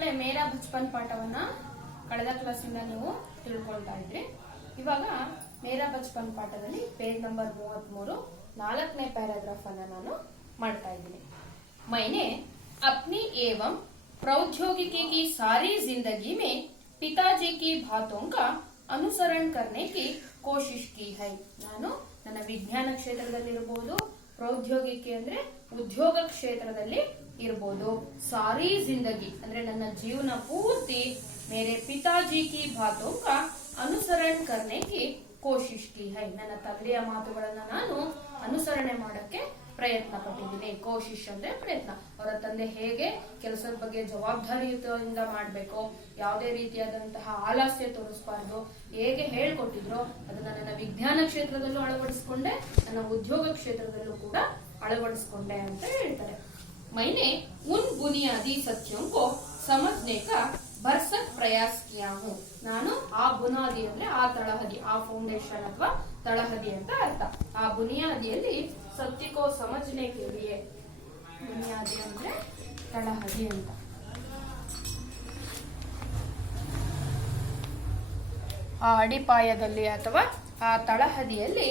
ಮಕ್ಕಳೇ, ಮೇರಾ ಬಚ್ಪನ್ ಪಾಠವನ್ನ ಕಳೆದ ಕ್ಲಾಸಿಂದ ನೀವು ತಿಳ್ಕೊಳ್ತಾ ಇದ್ರಿ. ಇವಾಗ ಮೇರಾ ಬಚ್ಪನ್ ಪಾಠದಲ್ಲಿ ಪೇಜ್ ನಂಬರ್ 33 4ನೇ ಪ್ಯಾರಾಗ್ರಾಫ್ ಅನ್ನ ನಾನು ಮಾಡ್ತಾ ಇದ್ದೀನಿ. मैंने अपनी एवं प्रौद्योगिकी की सारी जिंदगी में पिताजी की बातों का ಅನುಸರಣ करने की कोशिश की है. ನಾನು ನನ್ನ ವಿಜ್ಞಾನ ಕ್ಷೇತ್ರದಲ್ಲಿ ಇರಬಹುದು, ಪ್ರೌದ್ಯೋಗಿಕಿ ಅಂದ್ರೆ ಉದ್ಯೋಗ ಕ್ಷೇತ್ರದಲ್ಲಿ ಇರಬಹುದು, ಸಾರಿ ಜಿಂದಗಿ ಅಂದ್ರೆ ನನ್ನ ಜೀವನ ಪೂರ್ತಿ ಮೇರೆ ಪಿತಾಜಿ ಕಿ ಬಾತೋं का ಅನುಸರಣ करने की कोशिश की है. ನನ್ನ ತಂದೆಯ ಮಾತುಗಳನ್ನ ನಾನು ಅನುಸರಣೆ ಮಾಡಕ್ಕೆ ಪ್ರಯತ್ನ ಪಟ್ಟಿದ್ದೀನಿ. ಕೋಶಿಶ್ ಅಂದ್ರೆ ಪ್ರಯತ್ನ. ಅವರ ತಂದೆ ಹೇಗೆ ಕೆಲಸದ ಬಗ್ಗೆ ಜವಾಬ್ದಾರಿಯುತದಿಂದ ಮಾಡಬೇಕು, ಯಾವುದೇ ರೀತಿಯಾದಂತಹ ಆಲಸ್ಯ ತೋರಿಸಬಾರ್ದು, ಹೇಗೆ ಹೇಳ್ಕೊಟ್ಟಿದ್ರು ಅದನ್ನ ನನ್ನ ವಿಜ್ಞಾನ ಕ್ಷೇತ್ರದಲ್ಲೂ ಅಳವಡಿಸಿಕೊಂಡೆ, ನನ್ನ ಉದ್ಯೋಗ ಕ್ಷೇತ್ರದಲ್ಲೂ ಕೂಡ ಅಳವಡಿಸಿಕೊಂಡೆ ಅಂತ ಹೇಳ್ತಾರೆ. मैंने उन बुनियादी सत्यों को समझने का भरसक प्रयास किया हूँ. ನಾನು ಆ ಬುನಾದಿ ಅಂದ್ರೆ ಆ ತಳಹದಿ, ಆ ಫೌಂಡೇಶನ್ ಅಥವಾ ತಳಹದಿ ಅಂತ ಅರ್ಥ. ಆ ಬುನಿಯಾದಿಯಲ್ಲಿ ಸತ್ಯಕೋ ಸಮಜ್ನೆ ಕೆ ಲಿಯೆ, ಬುನಿಯಾದಿ ಅಂದ್ರೆ ತಳಹದಿ ಅಂತ. ಆ ಅಡಿಪಾಯದಲ್ಲಿ ಅಥವಾ ಆ ತಳಹದಿಯಲ್ಲಿ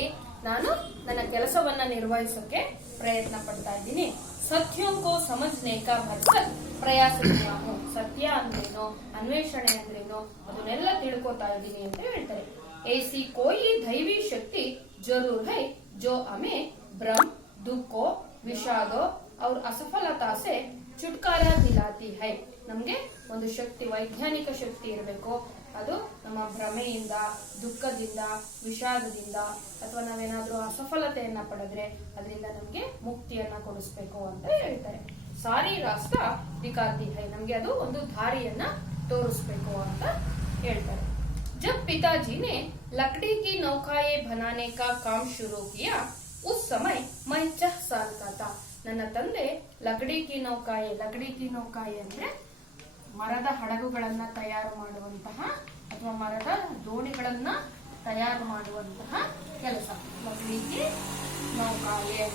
ನಾನು ನನ್ನ ಕೆಲಸವನ್ನ ನಿರ್ವಹಿಸಕ್ಕೆ ಪ್ರಯತ್ನ ಪಡ್ತಾ ಇದ್ದೀನಿ. ಸತ್ಯೋं को समझने का भरसक प्रयास किया हूँ. ಸತ್ಯ ಅಂದ್ರೇನು, ಅನ್ವೇಷಣೆ ಅಂದ್ರೇನು ಅದನ್ನೆಲ್ಲ ತಿಳ್ಕೊತಾ ಇದ್ದೀನಿ ಅಂತ ಹೇಳ್ತಾರೆ. ऐसी कोई दैवी शक्ति जरूर है जो हमें भ्रम, दुखो, विषादो और असफलता से छुटकारा दिलाती है. ನಮ್ಗೆ ಒಂದು ಶಕ್ತಿ, ವೈಜ್ಞಾನಿಕ ಶಕ್ತಿ ಇರಬೇಕು. ಅದು ನಮ್ಮ ಭ್ರಮೆಯಿಂದ, ದುಃಖದಿಂದ, ವಿಷಾದದಿಂದ ಅಥವಾ ನಾವೇನಾದ್ರೂ ಅಸಫಲತೆಯನ್ನ ಪಡೆದ್ರೆ ಅದರಿಂದ ನಮ್ಗೆ ಮುಕ್ತಿಯನ್ನ ಕೊಡಿಸ್ಬೇಕು ಅಂತ ಹೇಳ್ತಾರೆ. ಸಾರಿ ರಾಸ್ತಾ ದಿಖಾತಿ ಹೈ, ನಮ್ಗೆ ಅದು ಒಂದು ದಾರಿಯನ್ನ ತೋರಿಸ್ಬೇಕು ಅಂತ ಹೇಳ್ತಾರೆ. जब पिताजी ने लकड़ी की नौकाएं बनाने का काम शुरू किया उस समय मैं 6 साल का था. ನನ್ನ ತಂದೆ ಲಕಡಿ ಕಿ ನೌಕಾಯಿ ಅಂದ್ರೆ ಮರದ ಹಡಗುಗಳನ್ನ ತಯಾರು ಮಾಡುವಂತಹ ಅಥವಾ ಮರದ ದೋಣಿಗಳನ್ನ ತಯಾರು ಮಾಡುವಂತಹ ಕೆಲಸ ಲಕಡಿ ಕಿ ನೌಕಾಯಿ.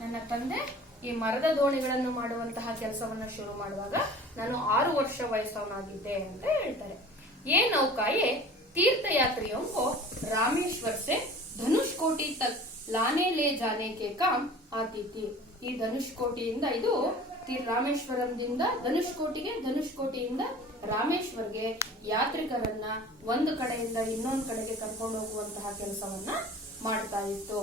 ನನ್ನ ತಂದೆ ಈ ಮರದ ದೋಣಿಗಳನ್ನು ಮಾಡುವಂತಹ ಕೆಲಸವನ್ನ ಶುರು ಮಾಡುವಾಗ ನಾನು 6 ವರ್ಷ ವಯಸ್ಸವನಾಗಿದ್ದೆ ಅಂತ ಹೇಳ್ತಾರೆ. ये नौकाएं तीर्थयात्रियों को रामेश्वर से धनुषकोटी तक लाने ले जाने के काम आती थी. ಈ ಧನುಷ್ಕೋಟಿಯಿಂದ ಇದು ರಾಮೇಶ್ವರಂದಿಂದ ಧನುಷ್ಕೋಟಿಗೆ, ಧನುಷ್ಕೋಟಿಯಿಂದ ರಾಮೇಶ್ವರ್ಗೆ ಯಾತ್ರಿಕರನ್ನ ಒಂದು ಕಡೆಯಿಂದ ಇನ್ನೊಂದು ಕಡೆಗೆ ಕರ್ಕೊಂಡು ಹೋಗುವಂತಹ ಕೆಲಸವನ್ನ ಮಾಡ್ತಾ ಇತ್ತು.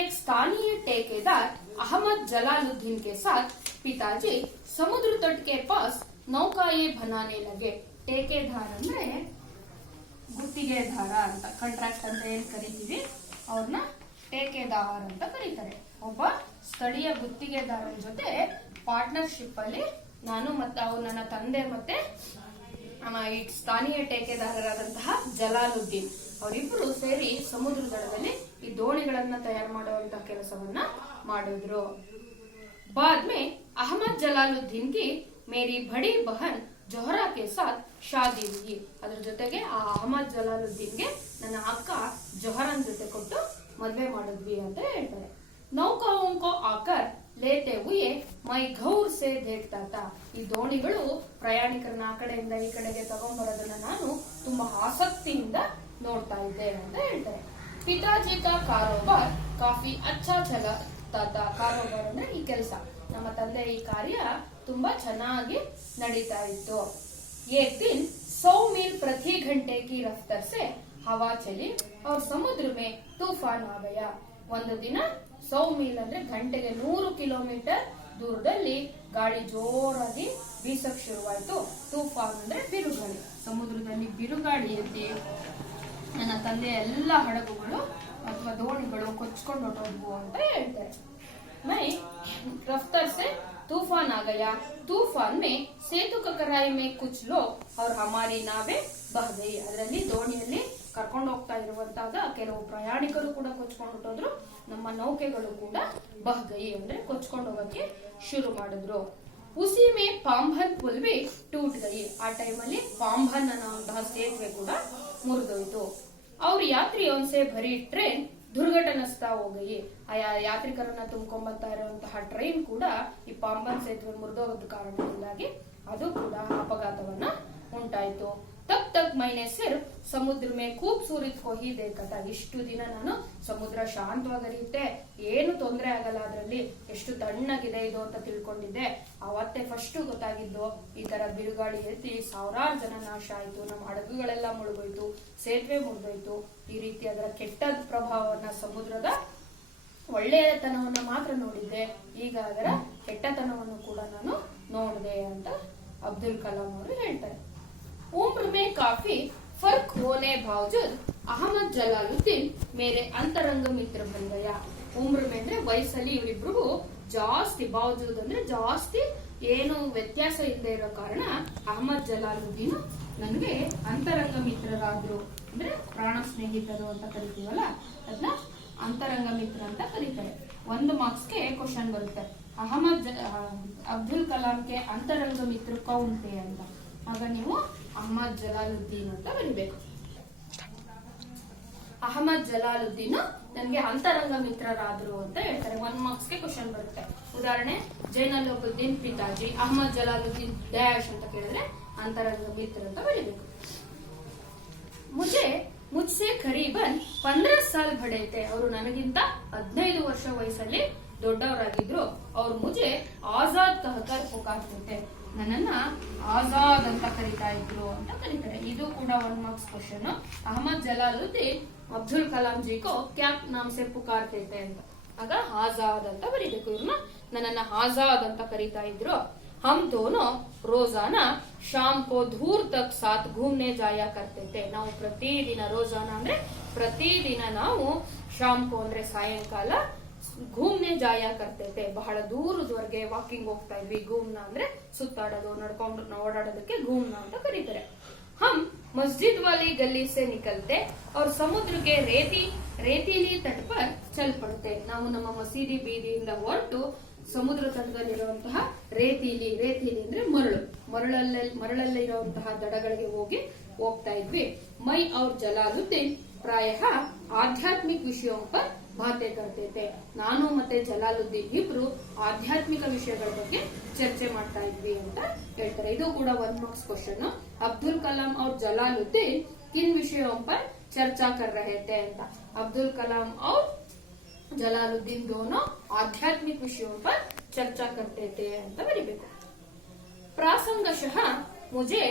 एक स्थानीय ठेकेदार अहमद जलालुद्दीन के साथ पिताजी समुद्र तट के पास नौकाएं बनाने लगे. ठेकेदार ಅಂದ್ರೆ ಗುತ್ತಿಗೆದಾರ ಅಂತ, ಕಾಂಟ್ರಾಕ್ಟ್ ಅಂತ ಏನ್ ಕರಿತೀವಿ ಅವ್ರನ್ನ ठेकेदार ಅಂತ ಕರೀತಾರೆ. ಒಬ್ಬ ಸ್ಥಳೀಯ ಗುತ್ತಿಗೆದಾರನ ಜೊತೆ ಪಾರ್ಟ್ನರ್ಶಿಪ್ ಅಲ್ಲಿ ನಾನು ಮತ್ತೆ ನನ್ನ ತಂದೆ ಮತ್ತೆ ಈ ಸ್ಥಾನೀಯ ठेकेदारರಾದಂತಹ ಜಲಾಲುದ್ದೀನ್ ಅವರಿಬ್ಬರು ಸೇರಿ ಸಮುದ್ರ ದಡದಲ್ಲಿ ಈ ದೋಣಿಗಳನ್ನ ತಯಾರು ಮಾಡುವಂತ ಕೆಲಸವನ್ನ ಮಾಡಿದ್ರು. बाद में अहमद जलालुद्दीन की मेरी बड़ी बहन जोहरा के साथ शादी हुई. ಅದ್ರ ಜೊತೆಗೆ ಆ ಅಹಮದ್ ಜಲಾಲುದ್ದೀನ್ಗೆ ನನ್ನ ಅಕ್ಕ ಜೋಹರನ್ ಜೊತೆ ಕೊಟ್ಟು ಮದುವೆ ಮಾಡಿದ್ವಿ ಅಂತ ಹೇಳ್ತಾರೆ. नौकाओं को आकर लेते हुए मैं गौर से देखता था. ಈ ದೋಣಿಗಳು ಪ್ರಯಾಣಿಕರನ್ನ ಆ ಕಡೆಯಿಂದ ಈ ಕಡೆಗೆ ತಗೊಂಡ್ಬರೋದನ್ನ ನಾನು ತುಂಬಾ ಆಸಕ್ತಿಯಿಂದ ನೋಡ್ತಾ ಇದ್ದೆ ಅಂತ ಹೇಳ್ತಾರೆ. ಪಿತಾಜಿ ಕಾ ಕಾರೋಬಾರ್ ಕಾಫಿ ಅಚ್ಚಾ ಚಲತಾ ಥಾ. ಕಾರೋಬಾರ್ ಅಂದ್ರೆ ಈ ಕೆಲಸ, ನಮ್ಮ ತಂದೆ ಈ ಕಾರ್ಯ ತುಂಬಾ ಚೆನ್ನಾಗಿ ನಡೀತಾ ಇತ್ತು. एक दिन 100 मील प्रति घंटे की रफ्तार से हवा चली और समुद्र में तूफान आ गया. ಒಂದು ದಿನ 100 ಮೀಲ್ ಅಂದ್ರೆ ಗಂಟೆಗೆ 100 ಕಿಲೋಮೀಟರ್ ದೂರದಲ್ಲಿ ಗಾಳಿ ಜೋರಾಗಿ ಬೀಸಕ್ ಶುರುವಾಯ್ತು. ತೂಫಾನ್ ಅಂದ್ರೆ ಬಿರುಗಾಳಿ. ಸಮುದ್ರದಲ್ಲಿ ಬಿರುಗಾಳಿ ಎದ್ದಿ ನನ್ನ ತಂದೆಯ ಎಲ್ಲ ಹಡಗುಗಳು ಅಥವಾ ದೋಣಿಗಳು ಕೊಚ್ಕೊಂಡು ಹೊರಟೋದ್ವು ಅಂತ ಹೇಳ್ತಾರೆ. मैं रफ्तार से तूफान आ गया. तूफान में सेतु का कराई में कुछ लोग और हमारी नावे बह गई. ಅದರಲ್ಲಿ ದೋಣಿಯಲ್ಲಿ ಕರ್ಕೊಂಡು ಹೋಗ್ತಾ ಇರುವಂತಾಗ ಕೆಲವು ಪ್ರಯಾಣಿಕರು ಕೂಡ ಕೊಚ್ಕೊಂಡು ಹೊರಟೋದ್ರು, ನಮ್ಮ ನೌಕೆಗಳು ಕೂಡ ಬಹ್ ಗೈ ಅಂದ್ರೆ ಕೊಚ್ಕೊಂಡು ಹೋಗಕ್ಕೆ ಶುರು ಮಾಡಿದ್ರು. उसी में पांभन पुल भी टूट गई. ಆ ಟೈಮಲ್ಲಿ ಪಾಂಭನ್ ಅನ್ನುವಂತಹ ಸೇತುವೆ ಕೂಡ ಮುರಿದೋಯ್ತು. और यात्रियों से भरी ट्रेन ದುರ್ಘಟನಸ್ಥ ಹೋಗಿ ಆ ಯಾತ್ರಿಕರನ್ನ ತುಂಬ್ಕೊಂಬತ್ತಾ ಇರುವಂತಹ ಟ್ರೈನ್ ಕೂಡ ಈ ಪಾಂಬನ್ ಸೇತುವೆ ಮುರಿದೋಗದ ಕಾರಣದಿಂದಾಗಿ ಅದು ಕೂಡ ಅಪಘಾತವನ್ನ ಉಂಟಾಯ್ತು. ತಬ್ ತಕ್ ಮೈನೆ ಸಿರ್ಫ್ ಸಮುದ್ರ ಮೇ ಖೂಬ್ಸೂರತ್ ಕೊಹಿ ದೇಖತಾ, ಇಷ್ಟು ದಿನ ನಾನು ಸಮುದ್ರ ಶಾಂತವಾಗಿ ಹರಿಯುತ್ತೆ, ಏನು ತೊಂದರೆ ಆಗಲ್ಲ, ಅದ್ರಲ್ಲಿ ಎಷ್ಟು ತಣ್ಣಗಿದೆ ಇದು ಅಂತ ತಿಳ್ಕೊಂಡಿದ್ದೆ. ಅವತ್ತೇ ಫಸ್ಟ್ ಗೊತ್ತಾಗಿದ್ದು ಈ ತರ ಬಿರುಗಾಳಿ ಎತ್ತಿ ಸಾವಿರಾರು ಜನ ನಾಶ ಆಯ್ತು, ನಮ್ಮ ಹಡಗುಗಳೆಲ್ಲ ಮುಳುಗೋಯ್ತು, ಸೇತುವೆ ಮುರಿದೋಯ್ತು. ಈ ರೀತಿ ಅದರ ಕೆಟ್ಟ ಪ್ರಭಾವವನ್ನ, ಸಮುದ್ರದ ಒಳ್ಳೆಯತನವನ್ನ ಮಾತ್ರ ನೋಡಿದ್ದೆ, ಈಗ ಅದರ ಕೆಟ್ಟತನವನ್ನು ಕೂಡ ನಾನು ನೋಡಿದೆ ಅಂತ ಅಬ್ದುಲ್ ಕಲಾಂ ಅವರು ಹೇಳ್ತಾರೆ. उम्र में काफी फर्क होने बावजूद अहमद जलालुद्दीन मेरे अंतरंग मित्र बन गया. उम्र में ಅಂದ್ರೆ ವಯಸ್ಸಲ್ಲಿ ಇವರಿಬ್ರು ಜಾಸ್ತಿ, ಬಾವಜೂದ್ ಅಂದ್ರೆ ಜಾಸ್ತಿ ಏನು ವ್ಯತ್ಯಾಸ ಇಲ್ಲದೆ ಇರೋ ಕಾರಣ ಅಹಮದ್ ಜಲಾಲುದ್ದೀನ್ ನನಗೆ ಅಂತರಂಗ ಮಿತ್ರರಾದ್ರು. ಅಂದ್ರೆ ಪ್ರಾಣ ಸ್ನೇಹಿತರು ಅಂತ ಕರಿತೀವಲ್ಲ, ಅದನ್ನ ಅಂತರಂಗ ಮಿತ್ರ ಅಂತ ಕರೀತಾರೆ. 1 ಮಾರ್ಕ್ಸ್ಗೆ ಕ್ವಶನ್ ಬರುತ್ತೆ, ಅಬ್ದುಲ್ ಕಲಾಂಗೆ ಅಂತರಂಗ ಮಿತ್ರ ಕೌನ್ ಥೇ ಅಂತ. ಆಗ ನೀವು ಅಹಮದ್ ಜಲಾಲುದ್ದೀನ್ ಅಂತ ಬರೀಬೇಕು. ಅಹಮದ್ ಜಲಾಲುದ್ದೀನ್ ನನಗೆ ಅಂತರಂಗ ಮಿತ್ರರಾದ್ರು ಅಂತ ಹೇಳ್ತಾರೆ. 1 ಮಾರ್ಕ್ಸ್ಗೆ ಕ್ವಶನ್ ಬರುತ್ತೆ. ಉದಾಹರಣೆ, ಜೈನಲಬುದ್ದೀನ್ ಪಿತಾಜಿ, ಅಹಮದ್ ಜಲಾಲುದ್ದೀನ್ ಡ್ಯಾಶ್ ಅಂತ ಕೇಳಿದ್ರೆ ಅಂತರಂಗ ಮಿತ್ರ ಅಂತ ಬರೀಬೇಕು. ಮುझसे ಕರೀಬನ್ 15 ಸಾಲ್ ಬಡೆ थे. ಅವರು ನನಗಿಂತ 15 ವರ್ಷ ವಯಸ್ಸಲ್ಲಿ ದೊಡ್ಡವರಾಗಿದ್ರು. ಅವ್ರು ಮುझे ಆಜಾದ್ ಕಹಕರ್ ಪುಕಾರ್ತಿದ್ದೆ, ನನ್ನನ್ನ ಆಜಾದ್ ಅಂತ ಕರೀತಾ ಇದ್ರು ಅಂತ ಕರೀತಾರೆ. ಇದು ಕೂಡ 1 ಮಾರ್ಕ್ಸ್ ಕ್ವಶನ್. ಅಹಮದ್ ಜಲಾಲುದ್ದೀನ್ ಅಬ್ದುಲ್ ಕಲಾಂ ಜಿ ಕೋ ಕ್ಯಾ ನಾಮ್ ಸೆ ಪುಕಾರ್ತೆ ಅಂತ. ಆಗ ಆಜಾದ್ ಅಂತ ಬರೀಬೇಕು. ಇವ್ರನ್ನ ನನ್ನನ್ನ ಆಜಾದ್ ಅಂತ ಕರೀತಾ ಇದ್ರು. ಹಮ್ ದೋನೋ ರೋಜಾನ ಶಾಮ್ ಕೋ ಧೂರ್ ತಕ್ ಸಾತ್ ಘೂಮ್ನೆ ಜಾಯಾ ಕರ್ತೆ थे. ನಾವು ಪ್ರತಿದಿನ, ರೋಜಾನ ಅಂದ್ರೆ ಪ್ರತಿದಿನ, ನಾವು ಶಾಮ್ ಕೋ ಅಂದ್ರೆ ಸಾಯಂಕಾಲ, ಘೂಮ್ನೆ ಜಾಯಾ ಕರ್ತೆ थे ಬಹಳ ದೂರದವರೆಗೆ ವಾಕಿಂಗ್ ಹೋಗ್ತಾ ಇದ್ವಿ. ಘೂಮ್ನ ಅಂದ್ರೆ ಸುತ್ತಾಡೋದು, ನಡ್ಕೊಂಡು ಓಡಾಡೋದಕ್ಕೆ ಘೂಮ್ನ ಅಂತ ಕರೀತಾರೆ. हम मस्जिद वाली गली से निकलते और समुद्र के रेतीली तट पर चल पड़ते. ನಾವು ನಮ್ಮ ಮಸೀದಿ ಬೀದಿಯಿಂದ ಹೊರಟು ಸಮುದ್ರ ತಟದಲ್ಲಿರುವಂತಹ ರೇತಿಲಿ ಅಂದ್ರೆ ಮರಳಲ್ಲಿರುವಂತಹ ದಡಗಳಿಗೆ ಹೋಗ್ತಾ ಇದ್ವಿ. ಮೈ और ಜಲಾಲುದ್ದೀನ್ ಪ್ರಾಯಃ ಆಧ್ಯಾತ್ಮಿಕ ವಿಷಯ पर ಬಾತೆ करते थे. ನಾನು ಮತ್ತೆ ಜಲಾಲುದ್ದೀನ್ ಇಬ್ರು ಆಧ್ಯಾತ್ಮಿಕ ವಿಷಯಗಳ ಬಗ್ಗೆ ಚರ್ಚೆ ಮಾಡ್ತಾ ಇದ್ವಿ ಅಂತ ಹೇಳ್ತಾರೆ. ಇದು ಕೂಡ 1 ಮಾರ್ಕ್ಸ್ ಕ್ವಶನ್. ಅಬ್ದುಲ್ ಕಲಾಂ और जलालुद्दीन किन विषयों पर चर्चा कर रहे थे ಅಂತ. अब्दुल कलाम और जलालुद्दीन दोनों आध्यात्मिक विषयों पर चर्चा करते थे ಅಂತ ಬರೀಬೇಕು. प्रासंगशः मुझे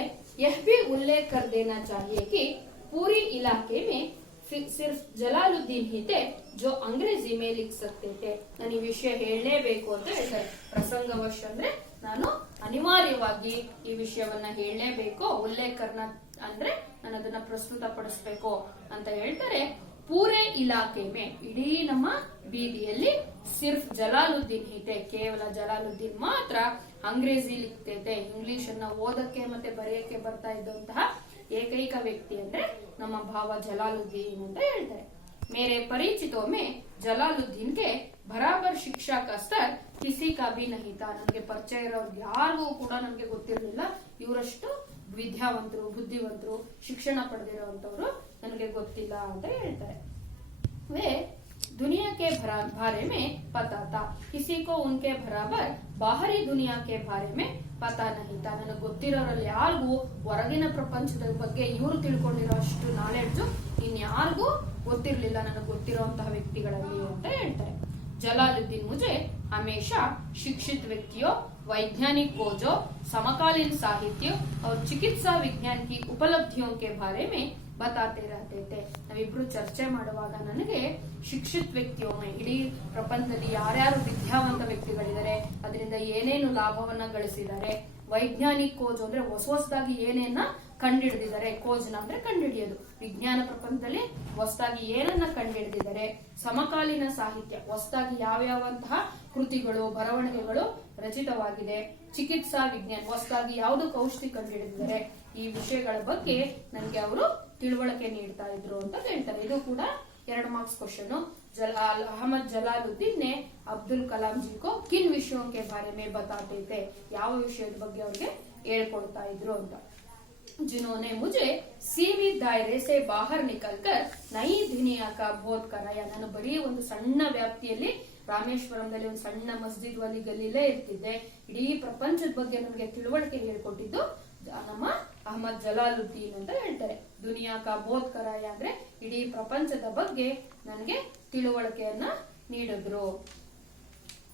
यह भी उल्लेख कर देना चाहिए कि पूरी इलाके में सिर्फ जलालुद्दीन ही थे जो अंग्रेजी में लिख सकते थे. ನಾನು ಈ ವಿಷಯ ಹೇಳಲೇಬೇಕು ಅಂತ ಹೇಳ್ತಾರೆ. ಪ್ರಸಂಗವಶ ಅಂದ್ರೆ ನಾನು ಅನಿವಾರ್ಯವಾಗಿ ಈ ವಿಷಯವನ್ನ ಹೇಳಲೇಬೇಕು, ಉಲ್ಲೇಖನ ಅಂದ್ರೆ ನಾನು ಅದನ್ನ ಪ್ರಸ್ತುತ ಪಡಿಸಬೇಕು ಅಂತ ಹೇಳ್ತಾರೆ. ಪೂರೆ ಇಲಾಖೆ ಮೇ, ಇಡೀ ನಮ್ಮ ಬೀದಿಯಲ್ಲಿ, ಸಿರ್ಫ್ ಜಲಾಲುದ್ದೀನ್ ಹಿತೆ, ಕೇವಲ ಜಲಾಲುದ್ದೀನ್ ಮಾತ್ರ ಅಂಗ್ರೇಜಿ ಲಿಖ್ತೈತೆ, ಇಂಗ್ಲಿಷ್ ಅನ್ನ ಓದಕ್ಕೆ ಮತ್ತೆ ಬರೆಯಕ್ಕೆ ಬರ್ತಾ ಇದ್ದಂತಹ ಏಕೈಕ ವ್ಯಕ್ತಿ ಅಂದ್ರೆ ನಮ್ಮ ಭಾವ ಜಲಾಲುದ್ದೀನ್ ಅಂತ ಹೇಳ್ತಾರೆ. ಮೇರೆ ಪರಿಚಿತೋ ಮೇ ಜಲಾಲುದ್ದೀನ್ ಗೆ ಬರಾಬರ್ ಶಿಕ್ಷಾ ಕಾ ಸ್ತರ ಕಿಸಿ ಕಾ ಭಿ ನಹಿ ತಾ. ನನಗೆ ಪರಿಚಯ ಇರೋರು ಯಾರಿಗೂ ಕೂಡ ನನಗೆ ಗೊತ್ತಿರಲಿಲ್ಲ, ಇವರಷ್ಟು ವಿದ್ಯಾವಂತರು, ಬುದ್ಧಿವಂತರು, ಶಿಕ್ಷಣ ಪಡೆದಿರುವಂತವ್ರು ನನಗೆ ಗೊತ್ತಿಲ್ಲ ಅಂತ ಹೇಳ್ತಾರೆ. वे दुनिया के बारे में पता था, किसी को उनके बराबर बाहरी दुनिया के बारे में पता नहीं था. ನನಗೆ ಗೊತ್ತಿರೋರಲ್ಲಿ ಯಾರಿಗೂ ಹೊರಗಿನ ಪ್ರಪಂಚದ ಬಗ್ಗೆ ಇವರು ತಿಳ್ಕೊಂಡಿರೋ ಅಷ್ಟು ನಾಲೆಡ್ಜ್ ಇನ್ಯಾರಿಗೂ ಗೊತ್ತಿರಲಿಲ್ಲ ನನಗೆ ಗೊತ್ತಿರುವಂತಹ ವ್ಯಕ್ತಿಗಳಲ್ಲಿ ಅಂತ ಹೇಳ್ತಾರೆ. जलालुद्दीन मुझे हमेशा शिक्षित व्यक्तियों, वैज्ञानिक खोजों, समकालीन साहित्य और चिकित्सा विज्ञान की उपलब्धियों के बारे में बताते रहते थे. ನಾವಿಬ್ರು ಚರ್ಚೆ ಮಾಡುವಾಗ ನನಗೆ ಶಿಕ್ಷಿತ ವ್ಯಕ್ತಿಯೊಮ್ಮೆ, ಇಡೀ ಪ್ರಪಂಚದಲ್ಲಿ ಯಾರ್ಯಾರು ವಿದ್ಯಾವಂತ ವ್ಯಕ್ತಿಗಳಿದ್ದಾರೆ, ಅದರಿಂದ ಏನೇನು ಲಾಭವನ್ನ ಗಳಿಸಿದ್ದಾರೆ, ವೈಜ್ಞಾನಿಕ ಖೋಜ್ ಅಂದ್ರೆ ಹೊಸದಾಗಿ ಏನೇನ ಕಂಡುಹಿಡಿದಿದ್ದಾರೆ, ಖೋಜ್ನ ಅಂದ್ರೆ ಕಂಡುಹಿಡಿಯೋದು, ವಿಜ್ಞಾನ ಪ್ರಪಂಚದಲ್ಲಿ ಹೊಸದಾಗಿ ಏನನ್ನ ಕಂಡುಹಿಡಿದಿದ್ದಾರೆ, ಸಮಕಾಲೀನ ಸಾಹಿತ್ಯ ಹೊಸದಾಗಿ ಯಾವ್ಯಾವಂತಹ ಕೃತಿಗಳು, ಬರವಣಿಗೆಗಳು ರಚಿತವಾಗಿದೆ, ಚಿಕಿತ್ಸಾ ವಿಜ್ಞಾನ ಹೊಸದಾಗಿ ಯಾವ್ದು ಔಷಧಿ ಕಂಡುಹಿಡಿದಿದ್ದಾರೆ, ಈ ವಿಷಯಗಳ ಬಗ್ಗೆ ನನಗೆ ಅವರು ತಿಳುವಳಿಕೆ ನೀಡ್ತಾ ಇದ್ರು ಅಂತ ಹೇಳ್ತಾರೆ. ಇದು ಕೂಡ 2 ಮಾರ್ಕ್ಸ್ ಕ್ವಶನ್. ಅಹಮದ್ ಜಲಾಲುದ್ದೀನ್ ನೆ ಅಬ್ದುಲ್ ಕಲಾಂ ಜಿ ಕೋ ಕಿನ್ ವಿಷಯೋಂ ಕೆ ಬಾರೆ ಮೇ ಬತಾತೆ थे, ಯಾವ ವಿಷಯದ ಬಗ್ಗೆ ಅವ್ರಿಗೆ ಹೇಳ್ಕೊಡ್ತಾ ಇದ್ರು ಅಂತ. जिन्होंने मुझे सीमित दायरे से बाहर निकलकर नई दुनिया का बोध कराया. ನಾನು ಬರೀ ಒಂದು ಸಣ್ಣ ವ್ಯಾಪ್ತಿಯಲ್ಲಿ ರಾಮೇಶ್ವರಂದಲ್ಲಿ ಒಂದು ಸಣ್ಣ ಮಸ್ಜಿದ್ ವಲಿ ಗಲ್ಲಿಲೇ ಇರ್ತಿದ್ದೆ. ಇಡೀ ಪ್ರಪಂಚದ ಬಗ್ಗೆ ನನಗೆ ತಿಳುವಳಿಕೆ ಹೇಳ್ಕೊಟ್ಟಿದ್ದು ನಮ್ಮ ಅಹಮದ್ ಜಲಾಲುದ್ದೀನ್ ಅಂತ ಹೇಳ್ತಾರೆ. ದುನಿಯಾ ಕಾ ಬೋಧ್ ಕರಾಯ ಅಂದ್ರೆ ಇಡೀ ಪ್ರಪಂಚದ ಬಗ್ಗೆ ನನಗೆ ತಿಳುವಳಿಕೆಯನ್ನ ನೀಡಿದ್ರು.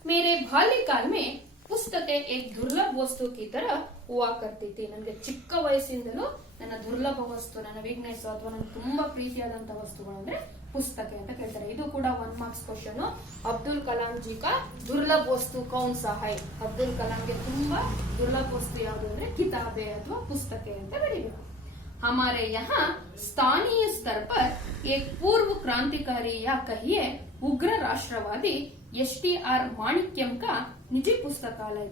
ಮೇರೆ ಬಾಲ್ಯಕಾಲ ಮೇ ಪುಸ್ತಕ ಏಕ್ ದುರ್ಲಭ ವಸ್ತು ಕಿ ತರ ಹೂವಾ ಕರ್ತಿತಿ. ನನಗೆ ಚಿಕ್ಕ ವಯಸ್ಸಿಂದಲೂ ನನ್ನ ದುರ್ಲಭ ವಸ್ತು, ನನ್ನ ವೀಕ್ನೆಸ್ ಅಥವಾ ನನಗೆ ತುಂಬಾ ಪ್ರೀತಿಯಾದಂತಹ ವಸ್ತುಗಳು ಅಂದ್ರೆ ಪುಸ್ತಕ ಅಂತ ಕೇಳ್ತಾರೆ. ಇದು ಕೂಡ 1 marks question. Abdul Kalam G ಕಾ ದುರ್ಲಭ ವಸ್ತು ಕೌನ್ ಸಾ ಹೈ. ಅಬ್ದುಲ್ ಕಲಾಂಗೆ ತುಂಬಾ ದುರ್ಲಭ ವಸ್ತು ಯಾವುದು ಅಂದ್ರೆ ಕಿತಾಬೆ ಅಥವಾ ಪುಸ್ತಕ ಅಂತ ಬರೀಬೇಕು. हमारे यहाँ स्थानीय स्तर पर एक पूर्व क्रांतिकारी या कहिए उग्र राष्ट्रवादी STR ಮಾಣಿಕ್ಯಂ ಕಾ ನಿಜಿ ಪುಸ್ತಕಾಲಯ.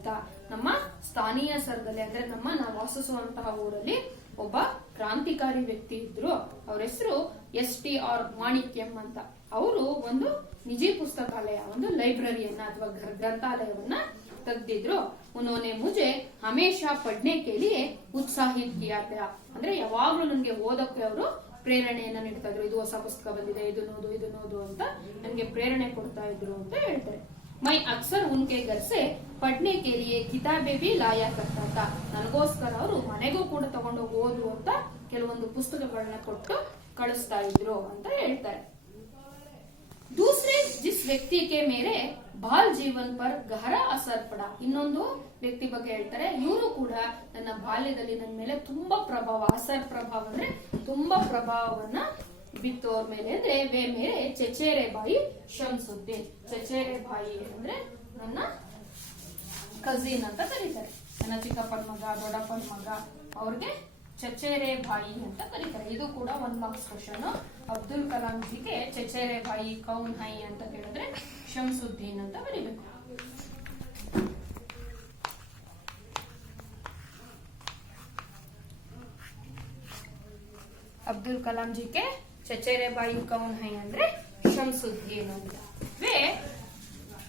ನಮ್ಮ ಸ್ಥಾನೀಯ ಸ್ತರದಲ್ಲಿ ಅಂದ್ರೆ ನಾವು ವಾಸಿಸುವಂತಹ ಊರಲ್ಲಿ ಒಬ್ಬ ಕ್ರಾಂತಿಕಾರಿ ವ್ಯಕ್ತಿ ಇದ್ರು. ಅವ್ರ ಹೆಸರು STR ಮಾಣಿಕ್ಯಂ ಅಂತ. ಅವರು ಒಂದು ನಿಜಿ ಪುಸ್ತಕಾಲಯ, ಒಂದು ಲೈಬ್ರರಿಯನ್ನ ಅಥವಾ ಗ್ರಂಥಾಲಯವನ್ನ ತೆಗೆದಿದ್ರು. ಉನ್ಹೋನೆ ಮುझे ಹಮೇಶಾ ಪढ़ने के लिए उत्साहित किया था. ಅಂದ್ರೆ ಯಾವಾಗ್ಲೂ ನನಗೆ ಓದಕ್ಕೆ ಅವರು ಪ್ರೇರಣೆಯನ್ನ ನೀಡ್ತಾ ಇದ್ರು. ಇದು ಹೊಸ ಪುಸ್ತಕ ಬಂದಿದೆ, ಇದನ್ನೋದು ಅಂತ ನನಗೆ ಪ್ರೇರಣೆ ಕೊಡ್ತಾ ಇದ್ರು ಅಂತ ಹೇಳ್ತಾರೆ. मैं अक्सर उनके घर से पढ़ने के लिए किताबें भी लाया करता था. ನನಗೋಸ್ಕರ ಅವರು ಮನೆಗೂ ಕೂಡ ತಗೊಂಡು ಓದು ಅಂತ ಕೆಲವೊಂದು ಪುಸ್ತಕಗಳನ್ನ ಕೊಟ್ಟು ಕಳಿಸ್ತಾ ಇದ್ರು ಅಂತ ಹೇಳ್ತಾರೆ. दूसरे जिस व्यक्ति के मेरे ಬಾಲ್ ಜೀವನ್ ಪರ್ ಗಹರ ಅಸರ್ ಪಡ. ಇನ್ನೊಂದು ವ್ಯಕ್ತಿ ಬಗ್ಗೆ ಹೇಳ್ತಾರೆ. ಇವರು ಕೂಡ ನನ್ನ ಬಾಲ್ಯದಲ್ಲಿ ನನ್ನ ಮೇಲೆ ತುಂಬಾ ಪ್ರಭಾವ, ಪ್ರಭಾವ ಅಂದ್ರೆ ತುಂಬಾ ಪ್ರಭಾವವನ್ನ ಬಿತ್ತೋರ್ ಮೇಲೆ ಅಂದ್ರೆ ವೇ ಮೇರೆ ಚಚೇರೆ ಬಾಯಿ ಶಂಸುದ್ದೀನ್. ಚಚೇರೆ ಬಾಯಿ ಅಂದ್ರೆ ನನ್ನ ಕಸಿನ್ ಅಂತ ಕರೀತಾರೆ. ನನ್ನ ಚಿಕ್ಕಪ್ಪನ ಮಗ, ದೊಡ್ಡಪ್ಪನ ಮಗ, ಅವ್ರಿಗೆ ಚಚೇರೆ ಬಾಯಿ ಅಂತ ಕರೀತಾರೆ. ಇದು ಕೂಡ 1 ಮಾರ್ಕ್ಸ್ ಕ್ವಶನ್. ಅಬ್ದುಲ್ ಕಲಾಂ ಜಿಗೆ ಚಚೇರೆ ಬಾಯಿ ಕೌನ್ ಹೈ ಅಂತ ಕೇಳಿದ್ರೆ ಶಂಸುದ್ದೀನ್ ಅಂತ ಬರೀಬೇಕು. ಅಬ್ದುಲ್ ಕಲಾಂ ಜಿಗೆ ಚಚೇರೆ ಬಾಯಿ ಕೌನ್ ಹೈ ಅಂದ್ರೆ ಶಂಸುದ್ದೀನ್ ಅಂತ. ವೇ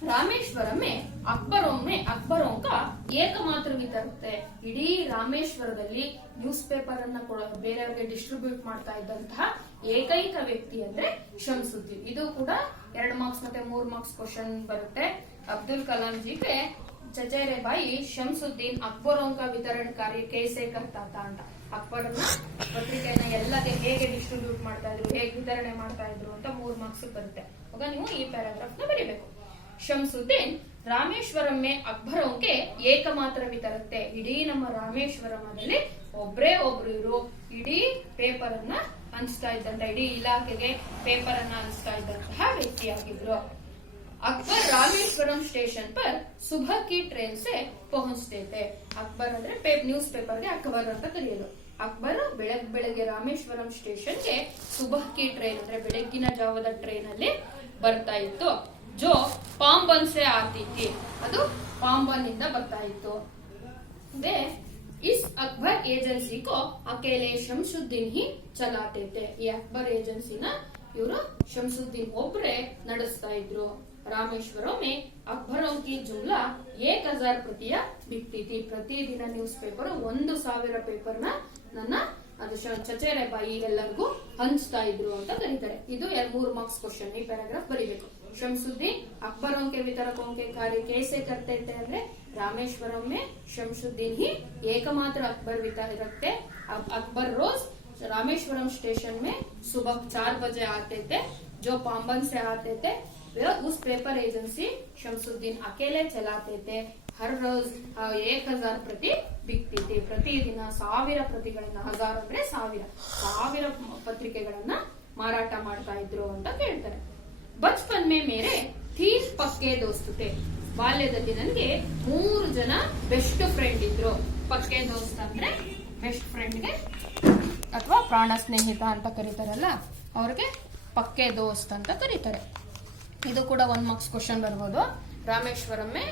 ರಾಮೇಶ್ವರಂ ಮೇ ಅಕ್ಬರೋं का ಏಕಮಾತ್ರ ವಿತರತೆ. ಇಡೀ ರಾಮೇಶ್ವರದಲ್ಲಿ ನ್ಯೂಸ್ ಪೇಪರ್ ಅನ್ನ ಬೇರೆಯವರಿಗೆ ಡಿಸ್ಟ್ರಿಬ್ಯೂಟ್ ಮಾಡ್ತಾ ಇದ್ದಂತಹ ಏಕೈಕ ವ್ಯಕ್ತಿ ಅಂದ್ರೆ ಶಂಸುದ್ದೀನ್. ಇದು ಕೂಡ 2 ಮಾರ್ಕ್ಸ್ ಮತ್ತೆ 3 ಮಾರ್ಕ್ಸ್ ಕ್ವಶನ್ ಬರುತ್ತೆ. ಅಬ್ದುಲ್ ಕಲಾಂ ಜಿಗೆ ಚಚೇರೆ ಬಾಯಿ ಶಂಸುದ್ದೀನ್ ಅಕ್ಬರೋं का ವಿತರಣಾ ಕಾರ್ಯ कैसे करता था ಅಂತ. ಅಕ್ಬರ್ನ ಪತ್ರಿಕೆಯನ್ನ ಎಲ್ಲಗೆ ಹೇಗೆ ಡಿಸ್ಟ್ರಿಬ್ಯೂಟ್ ಮಾಡ್ತಾ ಇದ್ರು, ಹೇಗೆ ವಿತರಣೆ ಮಾಡ್ತಾ ಇದ್ರು ಅಂತ 3 ಮಾರ್ಕ್ಸ್ ಬರುತ್ತೆ. ಆಗ ನೀವು ಈ ಪ್ಯಾರಾಗ್ರಾಫ್ ನ ಬರೀಬೇಕು. ಶಂಸುದ್ದೀನ್ ರಾಮೇಶ್ವರಂ ಮೇ ಅಕ್ಬರೋಂ ಕೆ ಏಕಮಾತ್ರ ವಿತರತೆ. ಇಡೀ ನಮ್ಮ ರಾಮೇಶ್ವರಮದಲ್ಲಿ ಒಬ್ರು ಇರು ಇಡೀ ಪೇಪರ್ ಅನ್ನ ಹಂಚ್ತಾ ಇದ್ದಂತ, ಇಡೀ ಇಲಾಖೆಗೆ ಪೇಪರ್ ಅನ್ನ ಹಂಚ್ತಾ ಇದ್ದಂತಹ ವ್ಯಕ್ತಿಯಾಗಿದ್ರು. ಅಕ್ಬರ್ ರಾಮೇಶ್ವರಂ ಸ್ಟೇಷನ್ ಪರ್ ಸುಬಹ ಕಿ ಟ್ರೈನ್ ಸೆ ಪಹುಂಚತೆ थे. ಅಕ್ಬರ್ ಅಂದ್ರೆ ನ್ಯೂಸ್ ಪೇಪರ್ಗೆ ಅಕ್ಬರ್ ಅಂತ ಕರೆಯೋದು. ಅಕ್ಬರ್ ಬೆಳಗ್ಗೆ ರಾಮೇಶ್ವರಂ ಸ್ಟೇಷನ್ಗೆ ಸುಬಹ ಕಿ ಟ್ರೈನ್ ಅಂದ್ರೆ ಬೆಳಗ್ಗಿನ ಜಾವದ ಟ್ರೈನ್ ಅಲ್ಲಿ ಬರ್ತಾ ಇತ್ತು. ಜೋ ಪಾಂಬನ್ ಸೆ ಆತಿ ಥಿ, ಅದು ಪಾಂಬನ್ ಇಂದ ಬರ್ತಾ ಇತ್ತು. इस अकबर एजेंसी को अकेले शमसुद्दीन ही चलाते थे. ಈ ಅಕ್ಬರ್ ಏಜೆನ್ಸಿನ ಇವರು ಶಂಸುದ್ದೀನ್ ಒಬ್ರೆ ನಡೆಸ್ತಾ ಇದ್ರು. ರಾಮೇಶ್ವರಂ ಮೇ ಅಕ್ಬರೋं की जुमला 1000 प्रतियां बिकती थी. ಪ್ರತಿದಿನ ನ್ಯೂಸ್ ಪೇಪರ್ 1000 ಪೇಪರ್ ನ ನನ್ನ ಅದು ಚಚೇರೆ ಬಾಯಿ ಎಲ್ಲರಿಗೂ ಹಂಚ್ತಾ ಇದ್ರು ಅಂತ ಕರೀತಾರೆ. ಇದು 3 ಮಾರ್ಕ್ಸ್ ಕ್ವಶನ್. ಈ ಪ್ಯಾರಾಗ್ರಾಫ್ ಬರೀಬೇಕು. शमसुद्दीन अकबरों के वितरकों के कार्य कैसे करते थे ಅಂದ್ರೆ रामेश्वरम में शमसुद्दीन ही एकमात्र अकबर वितरक थे. अकबर रोज रामेश्वरम स्टेशन में सुबह 4 बजे आते थे. जो पाम्बन से आते थे वे उस पेपर एजेंसी शमसुद्दीन अकेले चलाते थे. हर रोज 1000 ಪ್ರತಿ ಬಿಕ್ತಿ ಥಿ. ಪ್ರತಿದಿನ 1000 ಪ್ರತಿಗಳನ್ನ, 1000 ಅಂದ್ರೆ 1000 ಪತ್ರಿಕೆಗಳನ್ನ ಮಾರಾಟ ಮಾಡ್ತಾ ಇದ್ರು ಅಂತ ಕೇಳ್ತಾರೆ. बचपन में मेरे 3 पक्के दोस्त थे. ಬಾಲ್ಯದಲ್ಲಿ ನನಗೆ 3 ಜನ ಬೆಸ್ಟ್ ಫ್ರೆಂಡ್ ಇದ್ರು. ಪಕ್ಕೆ ದೋಸ್ತ್ ಅಂದ್ರೆ ಬೆಸ್ಟ್ ಫ್ರೆಂಡ್ಗೆ ಅಥವಾ ಪ್ರಾಣ ಸ್ನೇಹಿತ ಅಂತ ಕರೀತಾರಲ್ಲ, ಅವ್ರಿಗೆ ಪಕ್ಕೆ ದೋಸ್ತ್ ಅಂತ ಕರೀತಾರೆ. ಇದು ಕೂಡ 1 ಮಾರ್ಕ್ಸ್ ಕ್ವಶನ್ ಬರ್ಬೋದು. ರಾಮೇಶ್ವರಂ में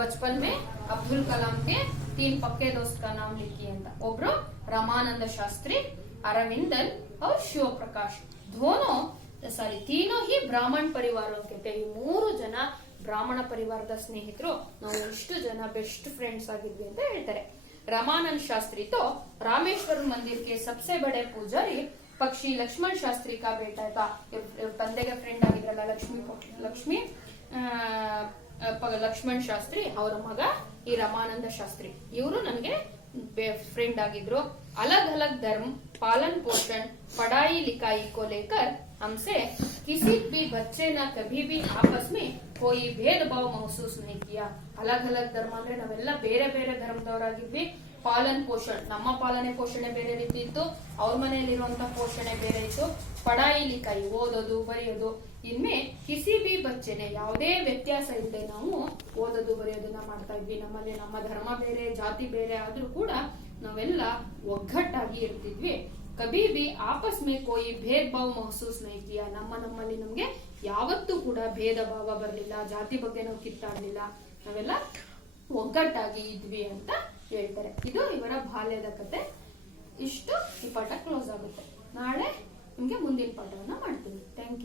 बचपन में अब्दुल कलाम के 3 पक्के दोस्त का नाम लिखी ಅಂತ. ಒಬ್ರು ರಾಮಾನಂದ ಶಾಸ್ತ್ರಿ, ಅರವಿಂದನ್ और ಶಿವ ಪ್ರಕಾಶ್. तीनों ही ब्राह्मण परिवारों के थे. 3 ಜನ ಬ್ರಾಹ್ಮಣ ಪರಿವಾರದ ಸ್ನೇಹಿತರು. ನಾವು ಎಷ್ಟು ಜನ ಬೆಸ್ಟ್ ಫ್ರೆಂಡ್ಸ್ ಆಗಿದ್ವಿ ಅಂತ ಹೇಳ್ತಾರೆ. रमानंद शास्त्री तो रामेश्वर मंदिर के सबसे बड़े पुजारी पक्षी लक्ष्मण शास्त्री का बेटा था. ತಂದೆಗೆ ಫ್ರೆಂಡ್ ಆಗಿದ್ರಲ್ಲ ಲಕ್ಷ್ಮಿ ಲಕ್ಷ್ಮಣ್ ಶಾಸ್ತ್ರಿ ಅವರ ಮಗ ಈ ರಮಾನಂದ ಶಾಸ್ತ್ರಿ. ಇವರು ನನಗೆ फ्रेंड ಆಗಿದ್ರು. अलग अलग धर्म पालन पोषण पढ़ाई लिखाई को लेकर हमसे किसी भी बच्चे ने कभी भी आपस में कोई भेदभाव महसूस नहीं किया. अलग अलग धर्म ಅಂದ್ರೆ ನಾವೆಲ್ಲ ಬೇರೆ ಬೇರೆ ಧರ್ಮದವರಾಗಿದ್ವಿ. ಪಾಲನ್ ಪೋಷಣ್ ನಮ್ಮ ಪಾಲನೆ ಪೋಷಣೆ ಬೇರೆ ರೀತಿ ಇತ್ತು, ಅವ್ರ ಮನೆಯಲ್ಲಿರುವಂತಹ ಪೋಷಣೆ ಬೇರೆ ಇತ್ತು. ಪಡಾಯಿ ಲಿಖಾಯಿ ಓದೋದು ಬರೆಯೋದು, ಇನ್ಮೆ ಕಿಸಿ ಬಿ ಬಚ್ಚೆನೆ ಯಾವುದೇ ವ್ಯತ್ಯಾಸ ಇಲ್ಲದೆ ನಾವು ಓದೋದು ಬರೆಯೋದನ್ನ ಮಾಡ್ತಾ ಇದ್ವಿ. ನಮ್ಮಲ್ಲಿ ನಮ್ಮ ಧರ್ಮ ಬೇರೆ ಜಾತಿ ಬೇರೆ ಆದ್ರೂ ಕೂಡ ನಾವೆಲ್ಲ ಒಗ್ಗಟ್ಟಾಗಿ ಇರ್ತಿದ್ವಿ. ಕಭಿ ಬಿ ಆಪಸ್ ಮೇ ಕೋಯಿ ಭೇದ ಭಾವ ಮಹಸೂಸ್ ನಹೀ ಕಿಯಾ. ನಮ್ಮಲ್ಲಿ ನಮ್ಗೆ ಯಾವತ್ತೂ ಕೂಡ ಭೇದ ಭಾವ ಬರಲಿಲ್ಲ, ಜಾತಿ ಬಗ್ಗೆ ನಾವು ಕಿತ್ತಾಡ್ಲಿಲ್ಲ, ನಾವೆಲ್ಲ ಒಗ್ಗಟ್ಟಾಗಿ ಇದ್ವಿ ಅಂತ ಹೇಳ್ತಾರೆ. ಇದು ಇವರ ಬಾಲ್ಯದ ಕತೆ. ಇಷ್ಟು ಈ ಪಾಠ ಕ್ಲೋಸ್ ಆಗುತ್ತೆ. ನಾಳೆ ನಿಮ್ಗೆ ಮುಂದಿನ ಪಾಠವನ್ನ ಮಾಡ್ತೀನಿ. Thank you.